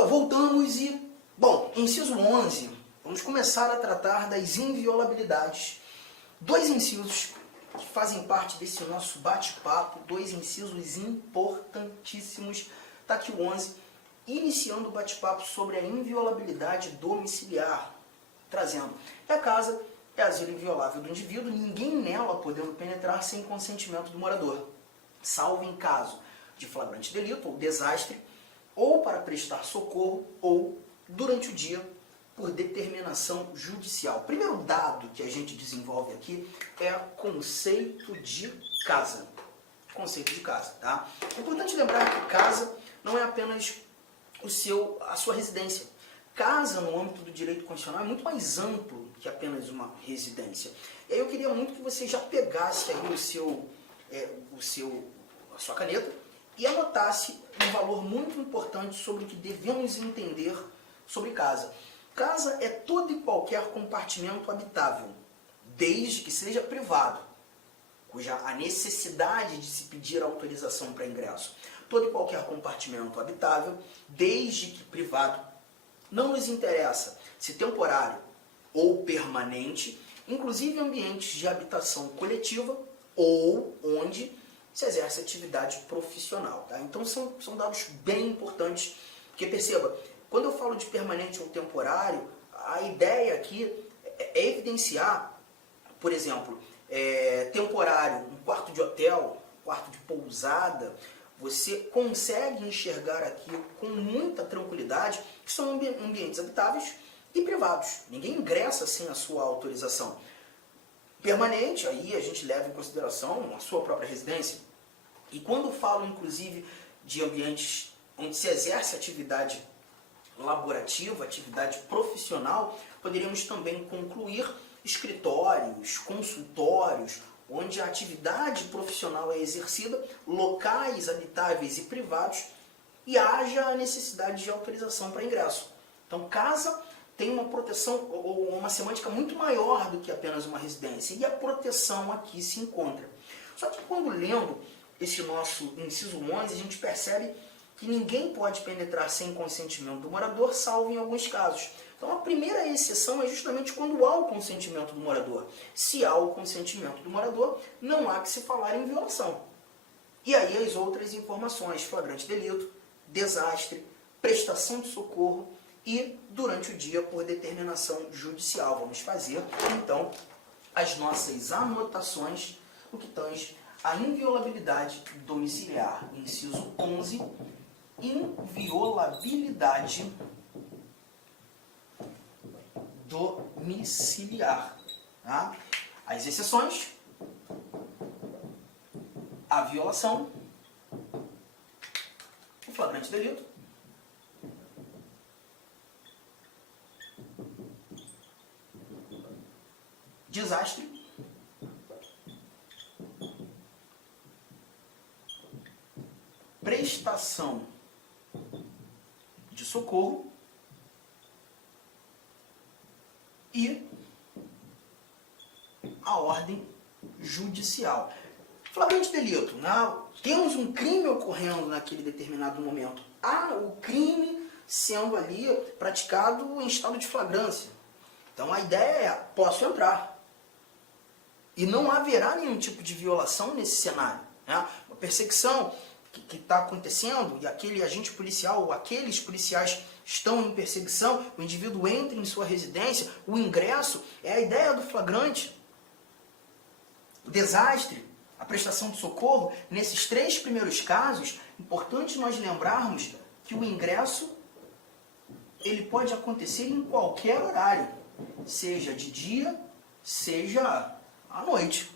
Pessoal, voltamos e, bom, inciso 11, vamos começar a tratar das inviolabilidades. Dois incisos que fazem parte desse nosso bate-papo, dois incisos importantíssimos. Está aqui o 11, iniciando o bate-papo sobre a inviolabilidade domiciliar, trazendo que a casa é asilo inviolável do indivíduo, ninguém nela podendo penetrar sem consentimento do morador, salvo em caso de flagrante delito ou desastre, ou para prestar socorro, ou durante o dia, por determinação judicial. O primeiro dado que a gente desenvolve aqui é o conceito de casa. Conceito de casa, tá? É importante lembrar que casa não é apenas a sua residência. Casa, no âmbito do direito constitucional, é muito mais amplo que apenas uma residência. E aí eu queria muito que você já pegasse aí a sua caneta e anotasse um valor muito importante sobre o que devemos entender sobre casa. Casa é todo e qualquer compartimento habitável, desde que seja privado, cuja a necessidade de se pedir autorização para ingresso. Todo e qualquer compartimento habitável, desde que privado, não nos interessa se temporário ou permanente, inclusive ambientes de habitação coletiva ou onde se exerce atividade profissional. Tá? Então são dados bem importantes, porque perceba, quando eu falo de permanente ou temporário, a ideia aqui é evidenciar, por exemplo, temporário, um quarto de hotel, um quarto de pousada, você consegue enxergar aqui com muita tranquilidade que são ambientes habitáveis e privados. Ninguém ingressa sem a sua autorização. Permanente, aí a gente leva em consideração a sua própria residência. E quando falo, inclusive, de ambientes onde se exerce atividade laborativa, atividade profissional, poderíamos também concluir escritórios, consultórios, onde a atividade profissional é exercida, locais habitáveis e privados, e haja a necessidade de autorização para ingresso. Então, casa tem uma proteção, ou uma semântica muito maior do que apenas uma residência, e a proteção aqui se encontra. Só que quando lendo esse nosso inciso 11, a gente percebe que ninguém pode penetrar sem consentimento do morador, salvo em alguns casos. Então, a primeira exceção é justamente quando há o consentimento do morador. Se há o consentimento do morador, não há que se falar em violação. E aí as outras informações, flagrante delito, desastre, prestação de socorro e durante o dia por determinação judicial. Vamos fazer, então, as nossas anotações no que tange a inviolabilidade domiciliar. Inciso 11, inviolabilidade domiciliar. Tá? As exceções, a violação, o flagrante delito, desastre, prestação de socorro e a ordem judicial. Flagrante delito, né? Temos um crime ocorrendo naquele determinado momento. Há o crime sendo ali praticado em estado de flagrância. Então a ideia é, posso entrar. E não haverá nenhum tipo de violação nesse cenário. Né? Uma perseguição que está acontecendo e aquele agente policial ou aqueles policiais estão em perseguição, o indivíduo entra em sua residência, o ingresso é a ideia do flagrante. O desastre, a prestação de socorro, nesses três primeiros casos, importante nós lembrarmos que o ingresso ele pode acontecer em qualquer horário, seja de dia, seja à noite.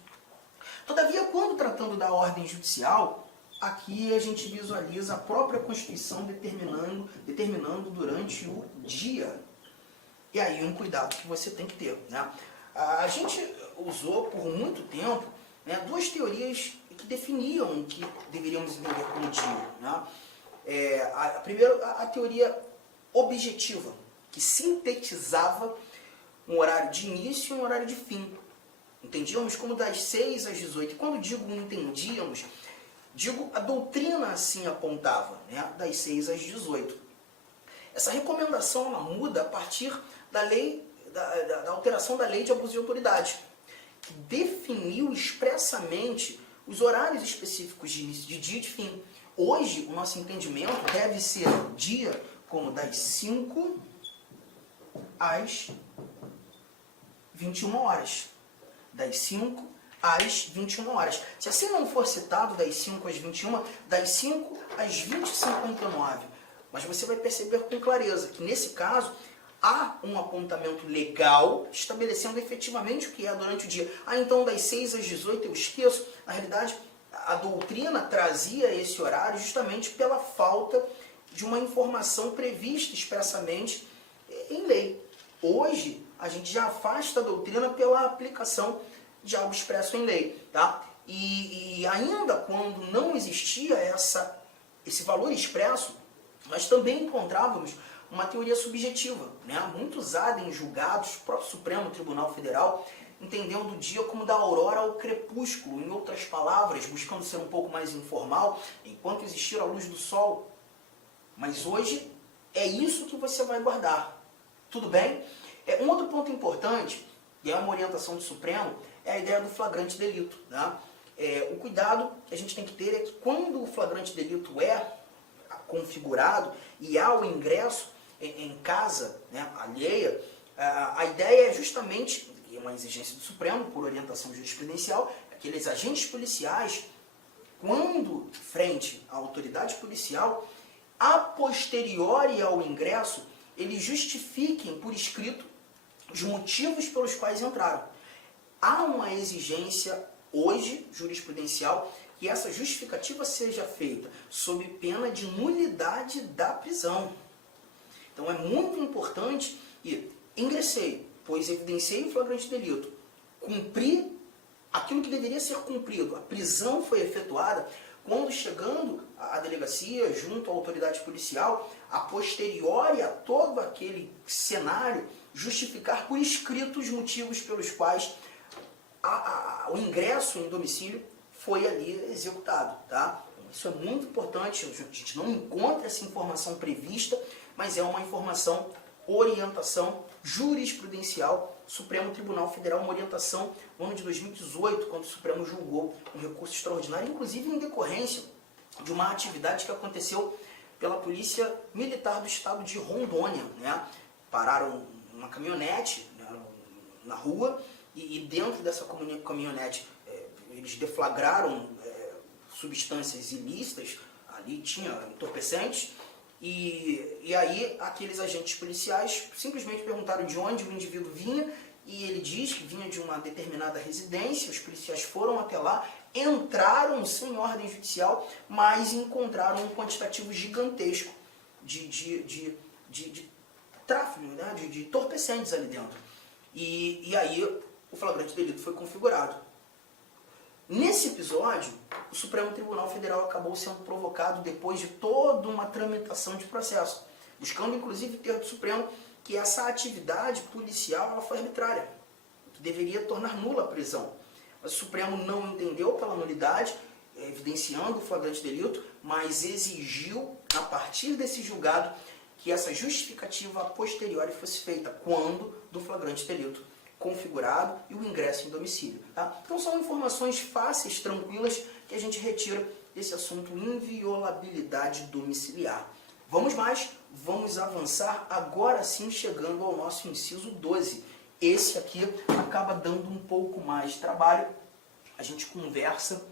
Todavia, quando tratando da ordem judicial, aqui a gente visualiza a própria Constituição determinando durante o dia. E aí um cuidado que você tem que ter. Né? A gente usou por muito tempo, né, duas teorias que definiam o que deveríamos entender como dia. Né? Primeiro, a teoria objetiva, que sintetizava um horário de início e um horário de fim. Entendíamos como das 6 às 18. E quando digo entendíamos, digo a doutrina assim apontava, né? Das 6 às 18. Essa recomendação ela muda a partir da lei, da alteração da lei de abuso de autoridade, que definiu expressamente os horários específicos de início de dia e de fim. Hoje, o nosso entendimento deve ser dia como das 5 às 21 horas. Das 5 às 21 horas. Se assim não for citado, das 5 às 21, das 5 às 20h59. Mas você vai perceber com clareza que, nesse caso, há um apontamento legal estabelecendo efetivamente o que é durante o dia. Então, das 6 às 18 eu esqueço. Na realidade, a doutrina trazia esse horário justamente pela falta de uma informação prevista expressamente em lei. Hoje, a gente já afasta a doutrina pela aplicação de algo expresso em lei. Tá? E ainda quando não existia esse valor expresso, nós também encontrávamos uma teoria subjetiva, né? Muito usada em julgados, o próprio Supremo Tribunal Federal, entendendo o dia como da aurora ao crepúsculo, em outras palavras, buscando ser um pouco mais informal, enquanto existir a luz do sol. Mas hoje é isso que você vai guardar. Tudo bem? Um outro ponto importante, e é uma orientação do Supremo, é a ideia do flagrante delito. Né? O cuidado que a gente tem que ter é que quando o flagrante delito é configurado e há o ingresso em casa, né, alheia, a ideia é justamente, e é uma exigência do Supremo, por orientação jurisprudencial, aqueles agentes policiais, quando frente à autoridade policial, a posteriori ao ingresso, eles justifiquem por escrito os motivos pelos quais entraram. Há uma exigência hoje jurisprudencial que essa justificativa seja feita sob pena de nulidade da prisão. Então é muito importante e ingressei, pois evidenciei o flagrante delito, cumpri aquilo que deveria ser cumprido, a prisão foi efetuada, quando chegando à delegacia, junto à autoridade policial, a posteriori a todo aquele cenário, justificar por escrito os motivos pelos quais o ingresso em domicílio foi ali executado. Tá? Isso é muito importante, a gente não encontra essa informação prevista, mas é uma informação, orientação jurisprudencial, Supremo Tribunal Federal, uma orientação no ano de 2018, quando o Supremo julgou um recurso extraordinário, inclusive em decorrência de uma atividade que aconteceu pela Polícia Militar do Estado de Rondônia. Né? Pararam uma caminhonete, né, na rua e dentro dessa caminhonete eles deflagraram substâncias ilícitas, ali tinha entorpecentes, e aí aqueles agentes policiais simplesmente perguntaram de onde o indivíduo vinha, e ele diz que vinha de uma determinada residência, os policiais foram até lá, entraram sem ordem judicial, mas encontraram um quantitativo gigantesco de tráfego, né, de entorpecentes ali dentro. E aí o flagrante delito foi configurado. Nesse episódio, o Supremo Tribunal Federal acabou sendo provocado depois de toda uma tramitação de processo, buscando inclusive ter do Supremo que essa atividade policial ela foi arbitrária, que deveria tornar nula a prisão. Mas o Supremo não entendeu pela nulidade, evidenciando o flagrante delito, mas exigiu, a partir desse julgado, que essa justificativa a posteriori fosse feita quando do flagrante delito configurado e o ingresso em domicílio. Tá? Então são informações fáceis, tranquilas, que a gente retira desse assunto inviolabilidade domiciliar. Vamos mais, vamos avançar agora sim chegando ao nosso inciso 12. Esse aqui acaba dando um pouco mais de trabalho. A gente conversa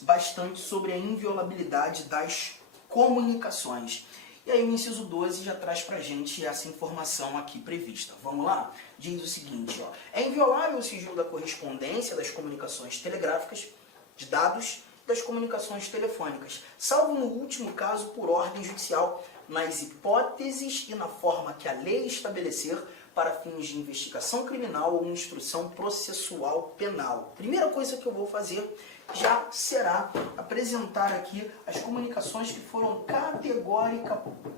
bastante sobre a inviolabilidade das comunicações. E aí o inciso 12 já traz pra gente essa informação aqui prevista. Vamos lá? Diz o seguinte, ó. É inviolável o sigilo da correspondência, das comunicações telegráficas, de dados, das comunicações telefônicas, salvo no último caso por ordem judicial, nas hipóteses e na forma que a lei estabelecer para fins de investigação criminal ou instrução processual penal. Primeira coisa que eu vou fazer já será apresentar aqui as comunicações que foram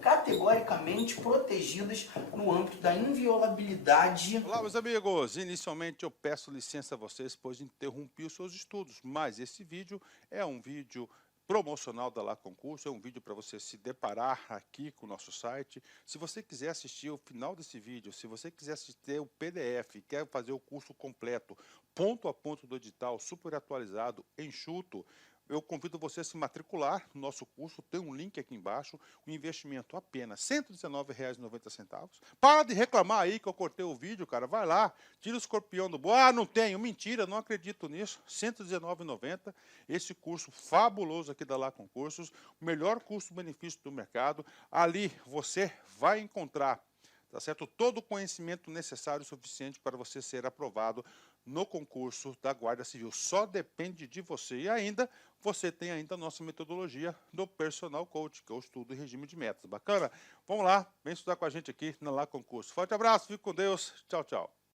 categoricamente protegidas no âmbito da inviolabilidade. Olá, meus amigos! Inicialmente eu peço licença a vocês, pois interrompi os seus estudos, mas esse vídeo é um vídeo promocional da Lá Concurso, é um vídeo para você se deparar aqui com o nosso site. Se você quiser assistir o final desse vídeo, se você quiser assistir o PDF, quer fazer o curso completo, ponto a ponto do edital, super atualizado, enxuto, eu convido você a se matricular no nosso curso, tem um link aqui embaixo, o investimento apenas R$ 119,90. Para de reclamar aí que eu cortei o vídeo, cara, vai lá, tira o escorpião do bolso. Ah, não tenho, mentira, não acredito nisso, R$ 119,90, esse curso fabuloso aqui da Lá Concursos, o melhor custo-benefício do mercado, ali você vai encontrar, tá certo? Todo o conhecimento necessário e suficiente para você ser aprovado no concurso da Guarda Civil. Só depende de você. E ainda, você tem ainda a nossa metodologia do Personal Coach, que é o estudo e regime de metas. Bacana? Vamos lá, vem estudar com a gente aqui na Lá Concurso. Forte abraço, fique com Deus. Tchau, tchau.